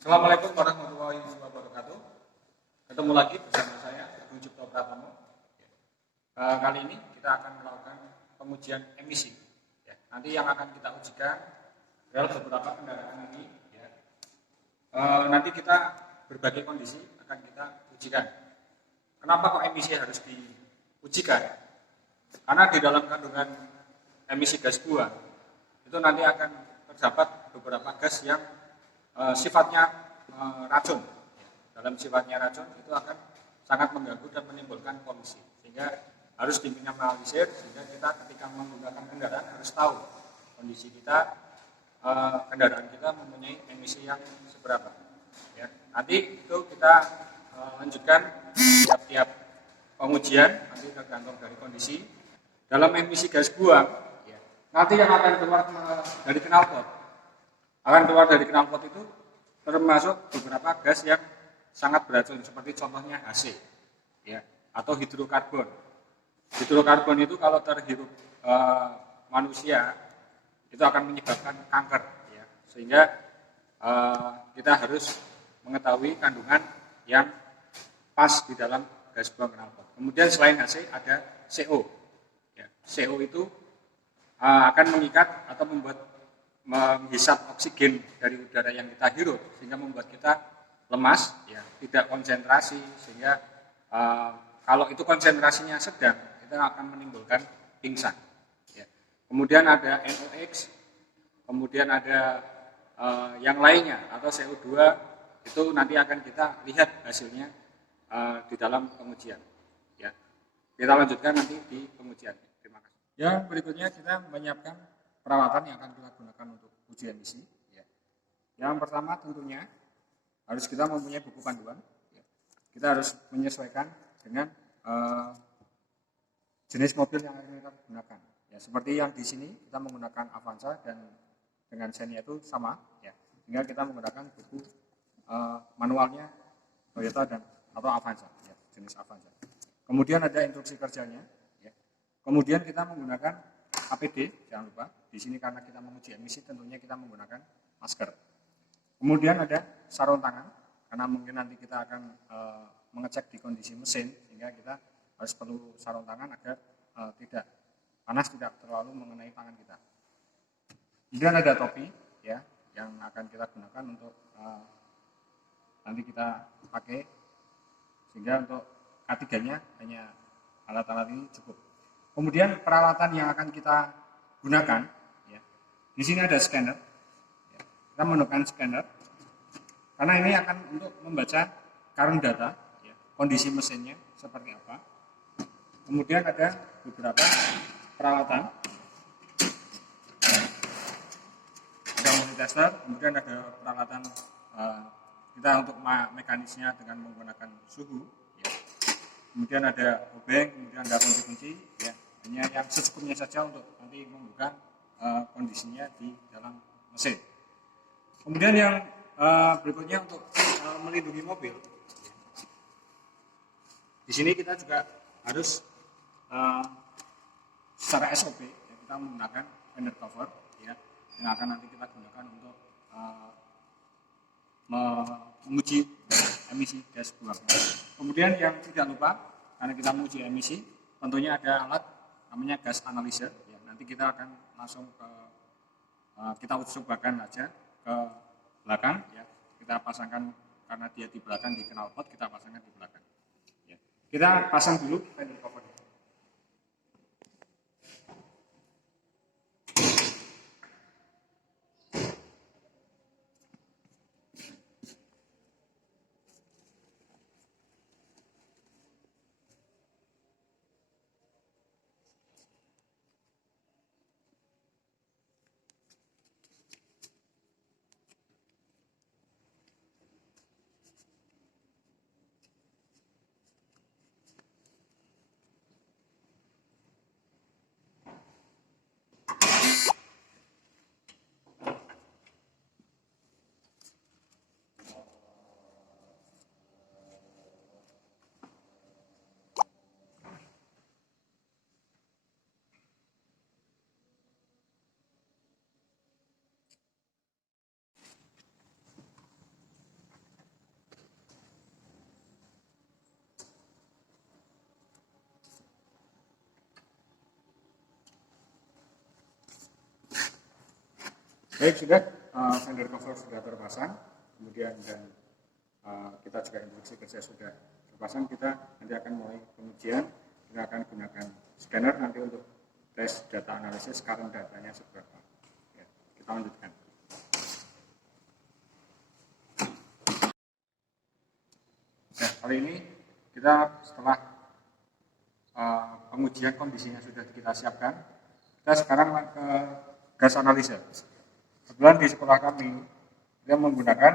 Assalamualaikum warahmatullahi wabarakatuh. Ketemu lagi bersama saya, Bung Cipto Pratomo. Kali ini kita akan melakukan pengujian emisi. Nanti yang akan kita ujikan adalah beberapa kendaraan ini. Nanti kita berbagai kondisi akan kita ujikan. Kenapa kok emisi harus diujikan? Karena di dalam kandungan emisi gas buang itu nanti akan terdapat beberapa gas yang sifatnya racun. Dalam sifatnya racun itu akan sangat mengganggu dan menimbulkan polusi, sehingga harus diminimalisir, sehingga kita ketika menggunakan kendaraan harus tahu kondisi kita, kendaraan kita mempunyai emisi yang seberapa. Nanti itu kita lanjutkan tiap-tiap pengujian, nanti tergantung dari kondisi. Dalam emisi gas buang, nanti yang akan keluar dari knalpot itu termasuk beberapa gas yang sangat beracun, seperti contohnya HC, atau hidrokarbon. Hidrokarbon itu kalau terhirup manusia itu akan menyebabkan kanker, sehingga kita harus mengetahui kandungan yang pas di dalam gas buang knalpot. Kemudian selain HC ada CO. CO itu akan mengikat atau menghisap oksigen dari udara yang kita hirup, sehingga membuat kita lemas, tidak konsentrasi, sehingga kalau itu konsentrasinya sedang, itu akan menimbulkan pingsan. Kemudian ada NOx, kemudian ada yang lainnya atau CO2, itu nanti akan kita lihat hasilnya di dalam pengujian. Kita lanjutkan nanti di pengujian. Terima kasih. Yang berikutnya kita menyiapkan peralatan yang akan kita gunakan untuk uji emisi. Yang pertama tentunya harus kita mempunyai buku panduan. Kita harus menyesuaikan dengan jenis mobil yang akan kita gunakan. Seperti yang di sini kita menggunakan Avanza dan dengan Xenia itu sama. Sehingga kita menggunakan buku manualnya Toyota atau Avanza, jenis Avanza. Kemudian ada instruksi kerjanya. Kemudian kita menggunakan APD, jangan lupa. Di sini karena kita menguji emisi, tentunya kita menggunakan masker. Kemudian ada sarung tangan, karena mungkin nanti kita akan mengecek di kondisi mesin, sehingga kita harus perlu sarung tangan agar tidak panas, tidak terlalu mengenai tangan kita. Kemudian ada topi, yang akan kita gunakan untuk nanti kita pakai, sehingga untuk K3-nya hanya alat-alat ini cukup. Kemudian peralatan yang akan kita gunakan, di sini ada scanner. Kita menggunakan scanner karena ini akan untuk membaca current data, kondisi mesinnya seperti apa. Kemudian ada beberapa peralatan, ada multitester, kemudian ada peralatan kita untuk mekanisnya dengan menggunakan suhu. Kemudian ada obeng, kemudian ada kunci-kunci, hanya yang secukupnya saja untuk nanti membuka kondisinya di dalam mesin. Kemudian yang berikutnya untuk melindungi mobil. Di sini kita juga harus secara SOP, kita menggunakan fender cover, yang akan nanti kita gunakan untuk menguji emisi gas buang. Kemudian yang tidak lupa, karena kita menguji emisi, tentunya ada alat namanya gas analyzer. Nanti kita akan langsung kita cobakan aja ke belakang. Kita pasangkan, karena dia di belakang di knalpot, kita pasangkan di belakang. Kita pasang dulu fender cover. Baik, sudah fender cover sudah terpasang, kemudian dan kita juga instruksi kerja sudah terpasang. Kita nanti akan mulai pengujian. Kita akan gunakan scanner nanti untuk tes data analisis current datanya seberapa. Ya, kita lanjutkan. Nah, kali ini kita setelah pengujian kondisinya sudah kita siapkan, kita sekarang ke gas analisa. Kebetulan di sekolah kami kita menggunakan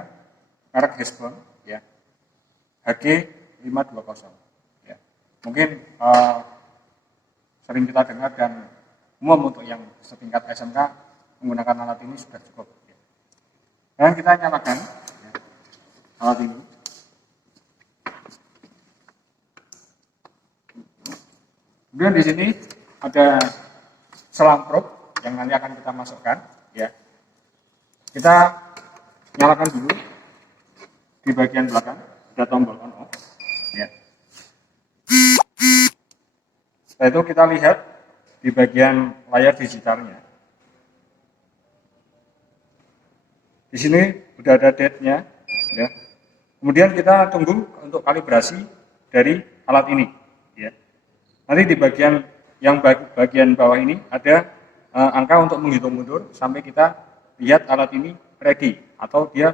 merek Hesbon, ya, HG520. Ya. Mungkin sering kita dengar dan umum untuk yang setingkat SMK menggunakan alat ini sudah cukup. Ya. Dan kita nyalakan ya, alat ini. Kemudian di sini ada selang probe yang nanti akan kita masukkan. Ya. Kita nyalakan dulu di bagian belakang, ada tombol on off. Ya. Setelah itu kita lihat di bagian layar digitalnya. Di sini sudah ada date-nya. Ya. Kemudian kita tunggu untuk kalibrasi dari alat ini. Ya. Nanti di bagian yang bagian bawah ini ada angka untuk menghitung mundur sampai kita lihat alat ini ready atau dia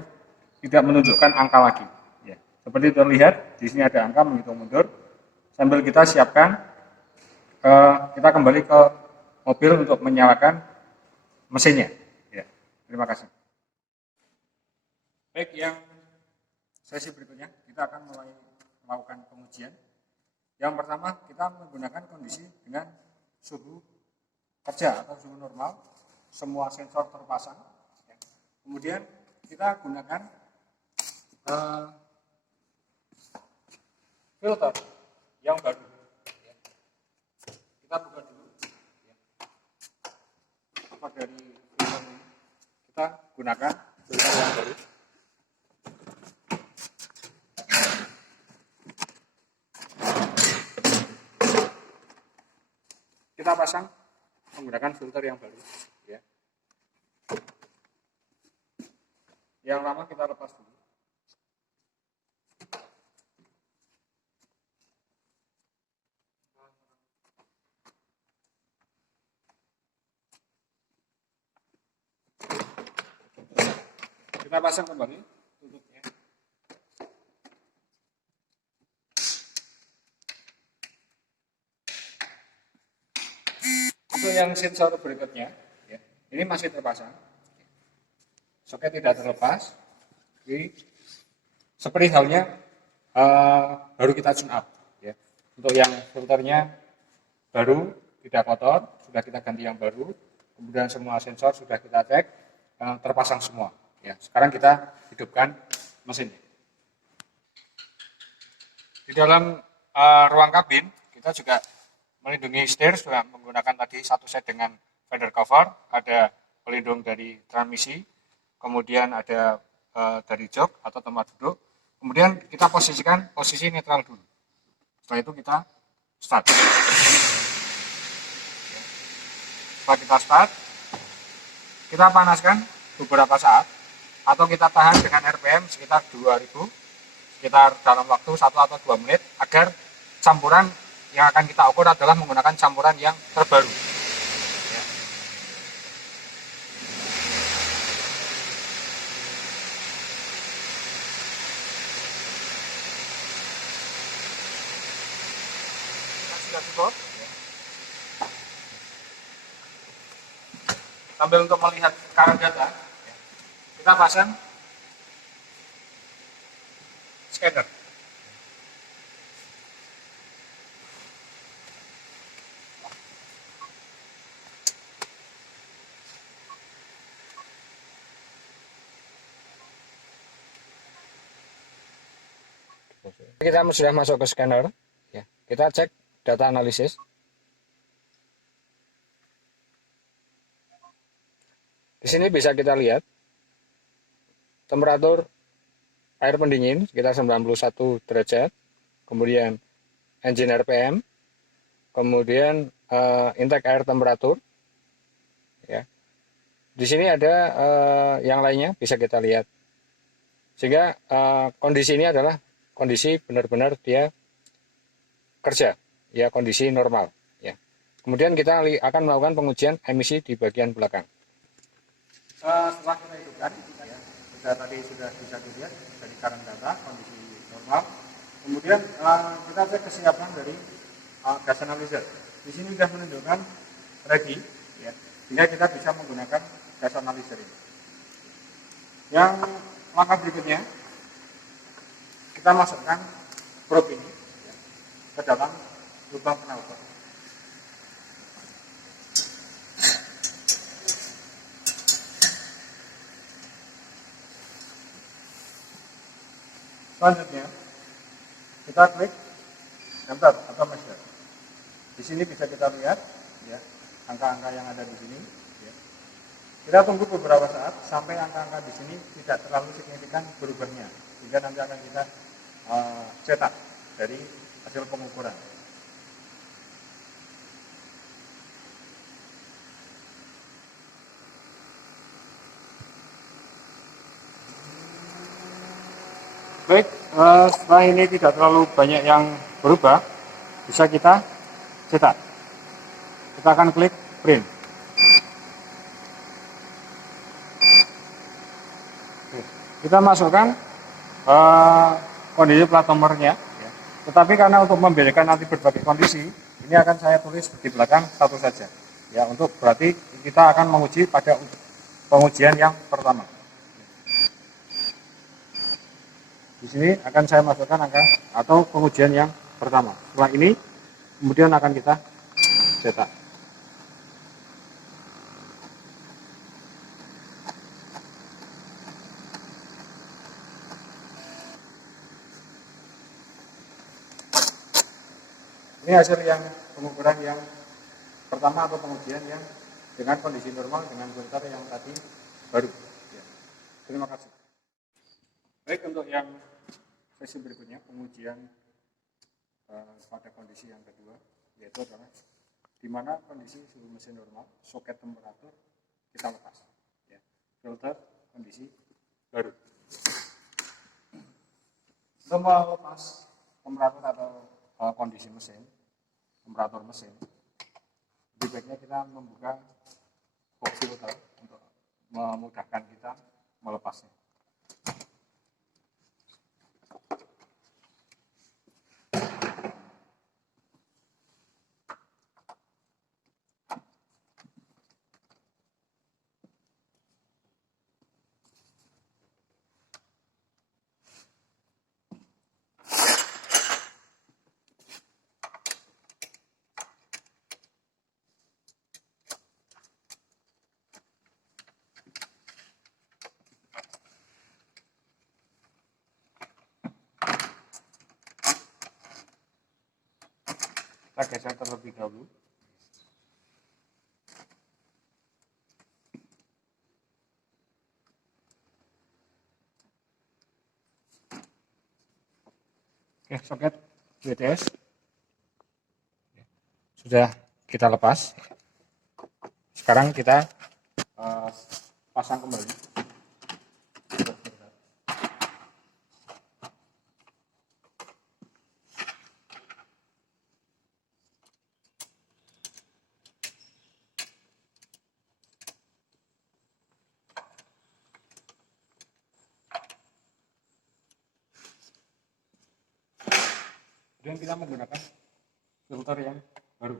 tidak menunjukkan angka lagi. Ya. Seperti terlihat di sini ada angka menghitung mundur. Sambil kita siapkan, kita kembali ke mobil untuk menyalakan mesinnya. Ya. Terima kasih. Baik, yang sesi berikutnya kita akan mulai melakukan pengujian. Yang pertama, kita menggunakan kondisi dengan suhu kerja atau suhu normal, semua sensor terpasang. Kemudian kita gunakan filter yang baru. Kita buka dulu. Apa dari filter ini? Kita gunakan filter yang baru. Kita pasang menggunakan filter yang baru, ya. Yang lama kita lepas dulu. Kita pasang kembali tutupnya. Untuk yang sensor berikutnya, ya, ini masih terpasang. Soket tidak terlepas. Jadi, seperti halnya baru kita tune up. Ya. Untuk yang filternya baru, tidak kotor, sudah kita ganti yang baru. Kemudian semua sensor sudah kita cek, terpasang semua. Ya. Sekarang kita hidupkan mesinnya. Di dalam ruang kabin, kita juga melindungi setir sudah menggunakan tadi satu set dengan fender cover, ada pelindung dari transmisi, kemudian ada dari jok atau tempat duduk, kemudian kita posisikan posisi netral dulu. Setelah itu kita start. Setelah kita start, kita panaskan beberapa saat atau kita tahan dengan RPM sekitar 2000, sekitar dalam waktu 1 atau 2 menit agar campuran yang akan kita ukur adalah menggunakan campuran yang terbaru. Ya. Sudah cukup. Ya. Sambil untuk melihat current data, ya, kita pasang scanner. Kita sudah masuk ke scanner, ya. Kita cek data analisis. Di sini bisa kita lihat temperatur air pendingin sekitar 91 derajat, kemudian engine RPM, kemudian intake air temperatur, ya. Di sini ada yang lainnya bisa kita lihat. Sehingga kondisi ini adalah kondisi benar-benar dia kerja, ya kondisi normal. Ya. Kemudian kita akan melakukan pengujian emisi di bagian belakang. Setelah kita hidupkan, ya, sudah bisa dilihat dari current data kondisi normal. Kemudian kita cek kesiapan dari gas analyzer. Di sini sudah menunjukkan ready, ya, sehingga kita bisa menggunakan gas analyzer ini. Yang langkah berikutnya, kita masukkan probe ini, ya, ke dalam lubang knalpot. Selanjutnya, kita klik enter atau measure. Di sini bisa kita lihat, ya, angka-angka yang ada di sini. Ya. Kita tunggu beberapa saat sampai angka-angka di sini tidak terlalu signifikan berubahnya, sehingga nanti akan kita cetak dari hasil pengukuran. Baik, setelah ini tidak terlalu banyak yang berubah, bisa kita cetak. Kita akan klik print. Kita masukkan kondisi plat nomornya, ya. Tetapi karena untuk membedakan nanti berbagai kondisi, ini akan saya tulis di belakang satu saja. Ya, untuk berarti kita akan menguji pada pengujian yang pertama. Di sini akan saya masukkan angka atau pengujian yang pertama. Setelah ini, kemudian akan kita cetak. Ini hasil yang pengukuran yang pertama atau pengujian yang dengan kondisi normal dengan filter yang tadi baru. Ya. Terima kasih. Baik, untuk yang sesi berikutnya pengujian pada kondisi yang kedua, yaitu adalah di mana kondisi suhu mesin normal, soket temperatur kita lepas, ya. Filter kondisi baru. Untuk melepas temperatur atau kondisi mesin, temperatur mesin, lebih baiknya kita membuka box filter untuk memudahkan kita melepasnya. Kita geser terlebih dahulu. Oke, soket WTS sudah kita lepas. Sekarang kita pasang kembali. Kemudian kita menggunakan filter yang baru.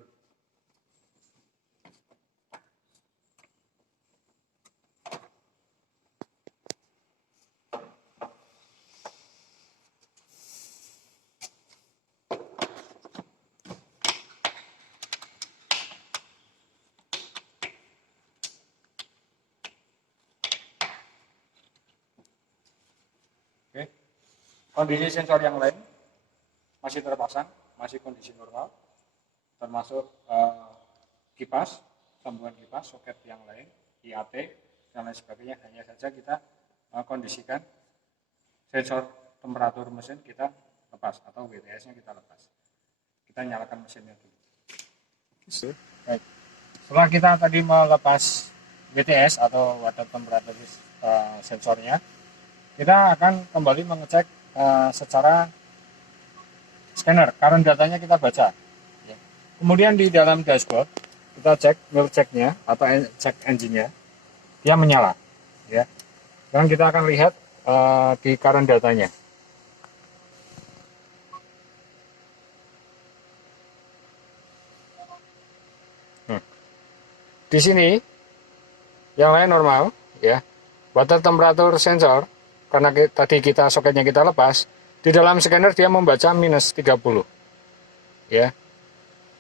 Oke. Kondisi sensor yang lain masih terpasang, masih kondisi normal, termasuk kipas, sambungan kipas, soket yang lain, IAT, dan lain sebagainya. Hanya saja kita kondisikan sensor temperatur mesin kita lepas atau WTS-nya kita lepas. Kita nyalakan mesinnya dulu. Baik. Setelah kita tadi melepas WTS atau water temperature sensornya, kita akan kembali mengecek secara scanner, current datanya kita baca. Ya. Kemudian di dalam dashboard kita cek mil checknya atau check engine-nya, dia menyala. Ya. Dan kita akan lihat di current datanya. Di sini yang lain normal, ya. Water temperature sensor, karena tadi kita soketnya kita lepas, di dalam scanner dia membaca minus 30. Ya.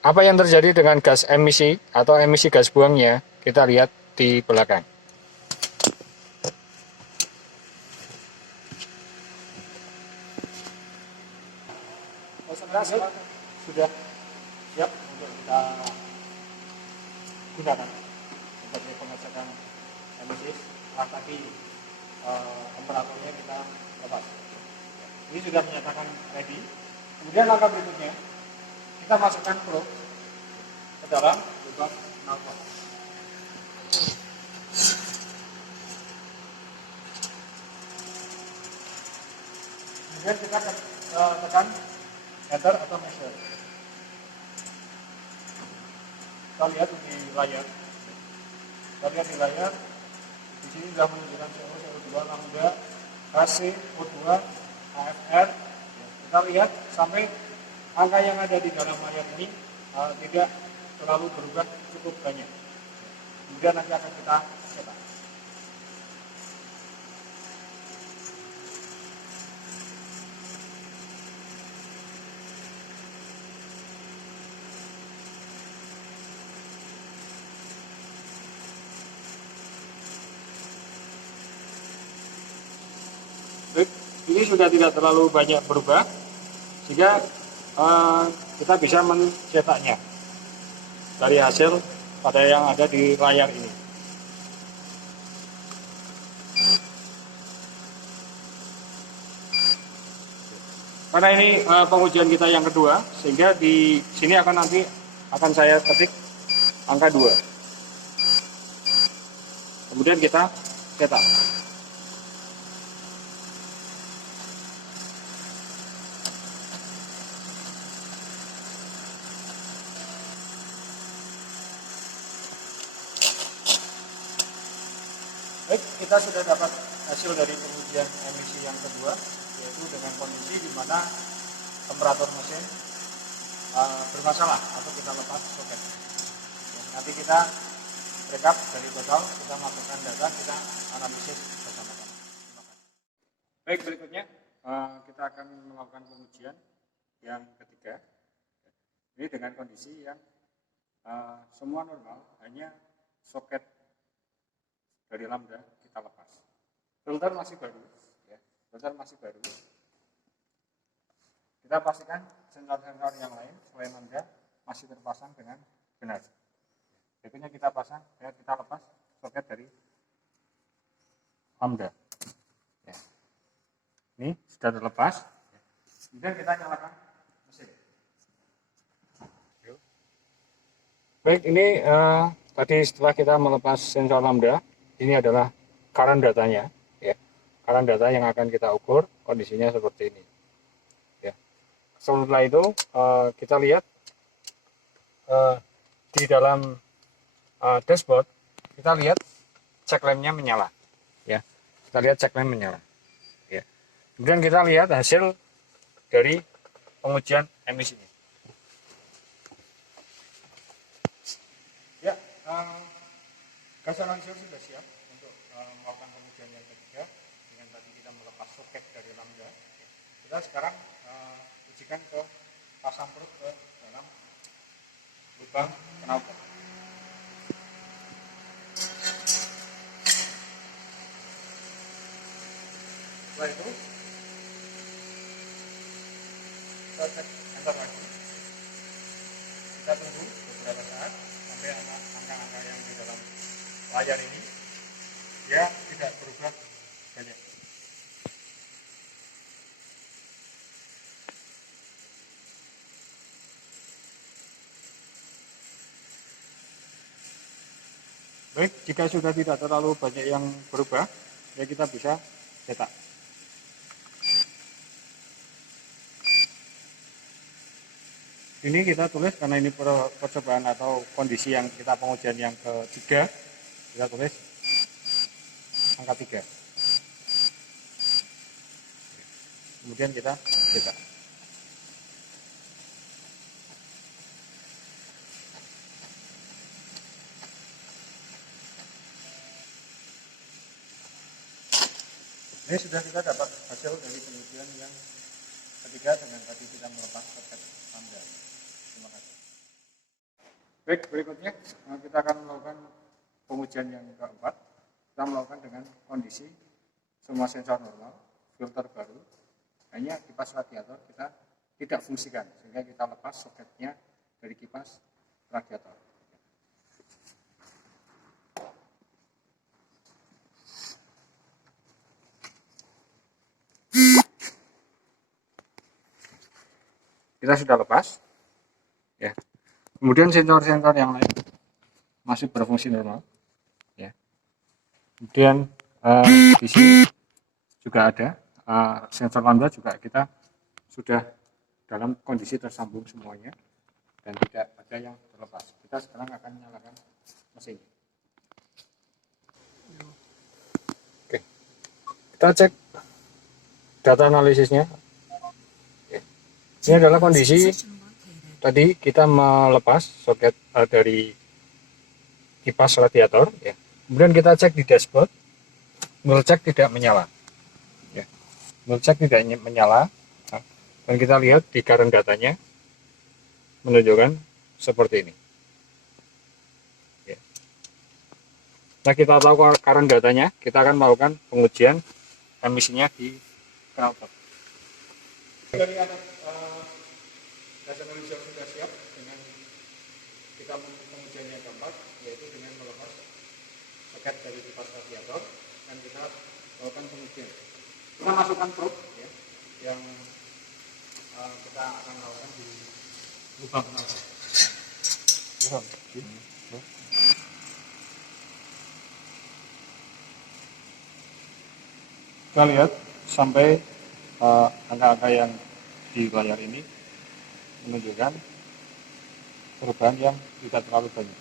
Apa yang terjadi dengan gas emisi atau emisi gas buangnya, kita lihat di belakang. Konsentrasi sudah siap untuk kita gunakan sebagai pengecekan emisi. Setelah tadi temperaturnya kita lepas. Ini sudah menyatakan ready. Kemudian langkah berikutnya kita masukkan probe ke dalam lubang knalpot. Kemudian kita tekan enter atau measure. Kita lihat di layar. Di sini sudah menunjukkan CO, CO2, lambda, HC, O2, AFR. Kita lihat sampai angka yang ada di dalam layar ini tidak terlalu berubah cukup banyak. Kemudian nanti akan kita cetak. Ini sudah tidak terlalu banyak berubah, sehingga kita bisa mencetaknya dari hasil pada yang ada di layar ini. Karena ini pengujian kita yang kedua, sehingga di sini nanti akan saya ketik angka 2. Kemudian kita cetak. Baik, kita sudah dapat hasil dari pengujian emisi yang kedua, yaitu dengan kondisi di mana temperatur mesin bermasalah atau kita lepas soket. Nanti kita rekap dari total, kita masukkan data, kita analisis bersama-sama. Baik, berikutnya kita akan melakukan pengujian yang ketiga. Ini dengan kondisi yang semua normal, hanya soket dari lambda kita lepas. Filter masih baru, ya. Filter masih baru. Kita pastikan sensor-sensor yang lain selain lambda masih terpasang dengan benar. Berikutnya kita lepas soket dari lambda. Ya. Ini sudah terlepas. Kemudian kita nyalakan mesin. Baik, ini tadi setelah kita melepas sensor lambda, ini adalah current datanya, ya. Current data yang akan kita ukur kondisinya seperti ini. Ya. Setelah itu kita lihat di dalam dashboard, kita lihat check lamp-nya menyala, ya. Kita lihat check lamp menyala, ya. Kemudian kita lihat hasil dari pengujian emisinya. Ya, gas analyzer sudah siap untuk melakukan pengujian yang ketiga dengan tadi kita melepas soket dari lambda. Kita sekarang ujikan ke pasang probe ke dalam lubang knalpot. Setelah itu kita cek enter lagi. Kita tunggu beberapa saat sampai angka-angka yang di dalam layar ini dia tidak berubah banyak. Baik, jika sudah tidak terlalu banyak yang berubah, ya kita bisa cetak. Ini kita tulis karena ini percobaan atau kondisi yang kita pengujian yang ketiga, kita tulis angka 3. Kemudian kita cetak. Ini sudah kita dapat hasil dari pengujian yang ketiga dengan tadi kita melepas soket tanda. Terima kasih. Baik, berikutnya kita akan melakukan pengujian yang keempat. Kita melakukan dengan kondisi semua sensor normal, filter baru, hanya kipas radiator kita tidak fungsikan, sehingga kita lepas soketnya dari kipas radiator. Kita sudah lepas, ya. Kemudian sensor-sensor yang lain masih berfungsi normal, ya. Kemudian di sini juga ada sensor lambda juga kita sudah dalam kondisi tersambung semuanya dan tidak ada yang terlepas. Kita sekarang akan menyalakan mesin. Oke, kita cek data analisisnya. Ini adalah kondisi tadi kita melepas soket dari kipas radiator, ya. Kemudian kita cek di dashboard, ngecek tidak menyala, ya. Ngecek tidak menyala, dan kita lihat di current datanya menunjukkan seperti ini, ya. Nah, kita tahu current datanya, kita akan melakukan pengujian emisinya di knalpot. Dari alat data analisis sudah siap dengan kita pengujian yang keempat, yaitu dengan melepas soket dari kipas radiator dan kita melakukan pengujian. Kita masukkan probe, ya, yang kita akan lakukan di lubang knalpot. Kita lihat sampai angka-angka yang di layar ini menunjukkan perubahan yang tidak terlalu banyak.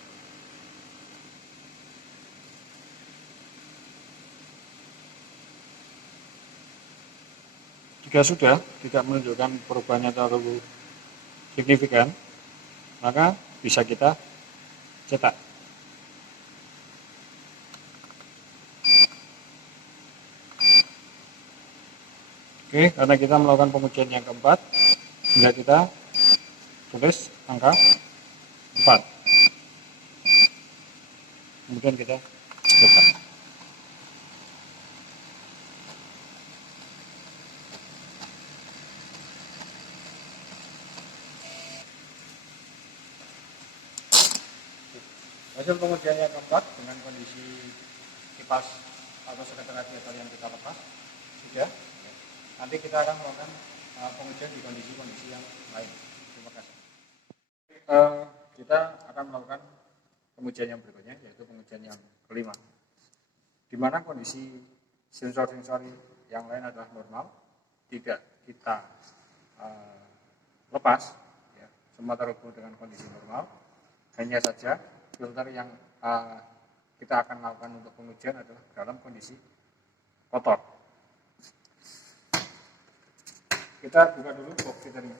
Jika sudah tidak menunjukkan perubahannya terlalu signifikan, maka bisa kita cetak. Oke, karena kita melakukan pengujian yang keempat, sehingga kita tulis angka 4. Kemudian kita cetak. Hasil pengujian yang keempat dengan kondisi kipas atau soket radiator yang kita lepas sudah. Nanti kita akan melakukan pengujian di kondisi-kondisi yang lain. Terima kasih. Kita akan melakukan pengujian yang berikutnya, yaitu pengujian yang kelima, di mana kondisi sensor-sensor yang lain adalah normal, tidak kita lepas, ya, semua terhubung dengan kondisi normal. Hanya saja filter yang kita akan lakukan untuk pengujian adalah dalam kondisi kotor. Kita buka dulu box filternya.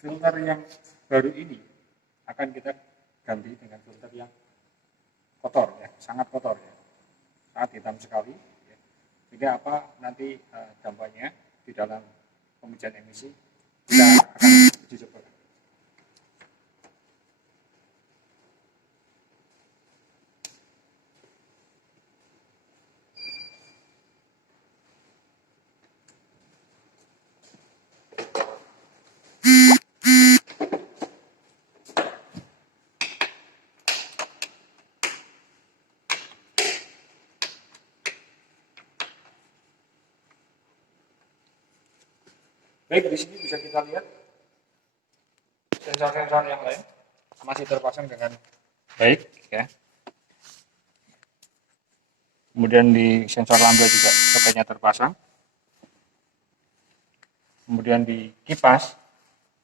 Filter yang baru ini akan kita ganti dengan filter yang kotor, ya, sangat kotor, ya, sangat hitam sekali, ya. Sehingga apa nanti dampaknya di dalam pengujian emisi kita akan uji coba. Baik, di sini bisa kita lihat sensor-sensor yang lain masih terpasang dengan baik ya. Kemudian di sensor lambda juga soketnya terpasang. Kemudian di kipas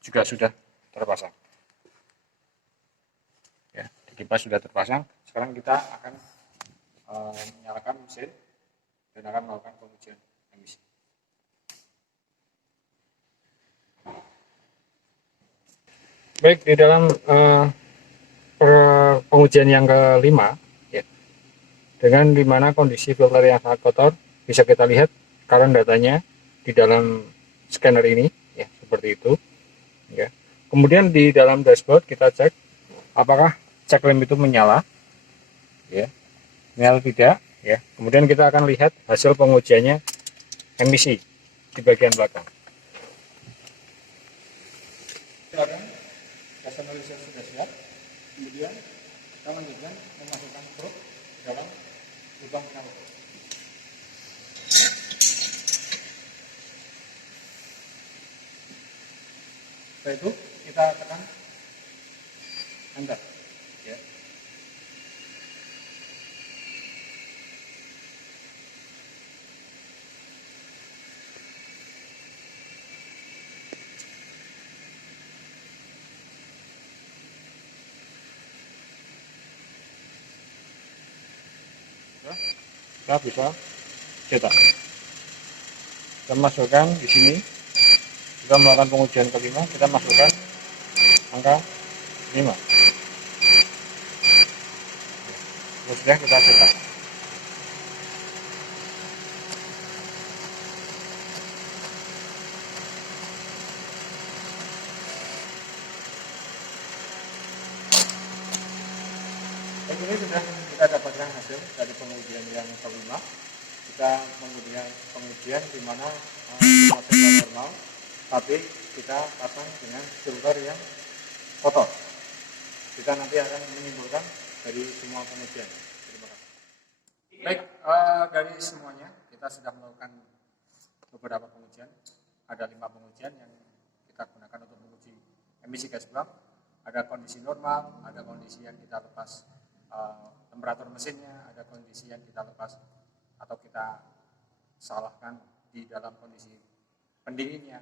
juga sudah terpasang. Ya, di kipas sudah terpasang. Sekarang kita akan menyalakan mesin dan akan melakukan pengujian emisi. Baik, di dalam pengujian yang kelima, ya, dengan dimana kondisi filter yang sangat kotor, bisa kita lihat current datanya di dalam scanner ini, ya, seperti itu. Ya. Kemudian di dalam dashboard kita cek apakah cek lem itu menyala, ya, menyala tidak, ya. Kemudian kita akan lihat hasil pengujiannya emisi di bagian belakang. Silakan, gas analyzer sudah siap. Kemudian kita lanjutkan memasukkan probe dalam lubang knalpot. Setelah itu kita tekan enter, ya. Kita bisa cetak. Kita masukkan di sini. Kita melakukan pengujian kelima. Kita masukkan angka 5. Terus sudah kita cetak. Ini sudah kita dapatkan hasil dari pengujian yang kelima. Kita pengujian di mana semua sensor normal, tapi kita pasang dengan filter yang kotor. Kita nanti akan menyimpulkan dari semua pengujian. Terima kasih. Baik, dari semuanya kita sudah melakukan beberapa pengujian. Ada 5 pengujian yang kita gunakan untuk menguji emisi gas buang. Ada kondisi normal, ada kondisi yang kita lepas temperatur mesinnya, ada kondisi yang kita lepas atau kita salahkan di dalam kondisi pendinginnya,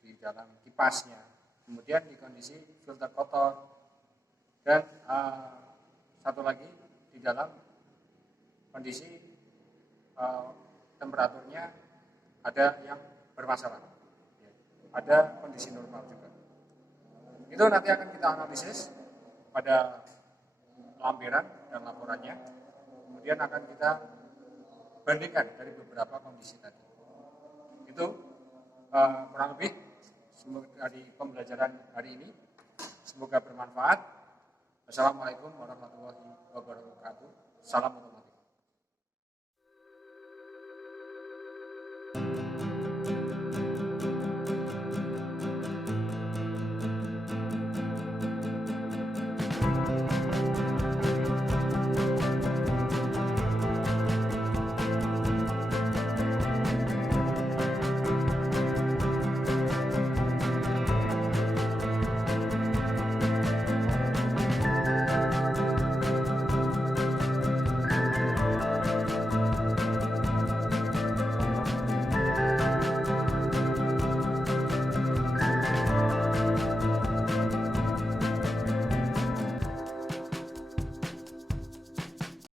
di dalam kipasnya, kemudian di kondisi filter kotor, dan satu lagi di dalam kondisi temperaturnya ada yang bermasalah, ada kondisi normal juga. Itu nanti akan kita analisis pada lampiran dan laporannya, kemudian akan kita bandingkan dari beberapa kondisi tadi. Itu kurang lebih dari pembelajaran hari ini. Semoga bermanfaat. Wassalamualaikum warahmatullahi wabarakatuh. Salam otomotif.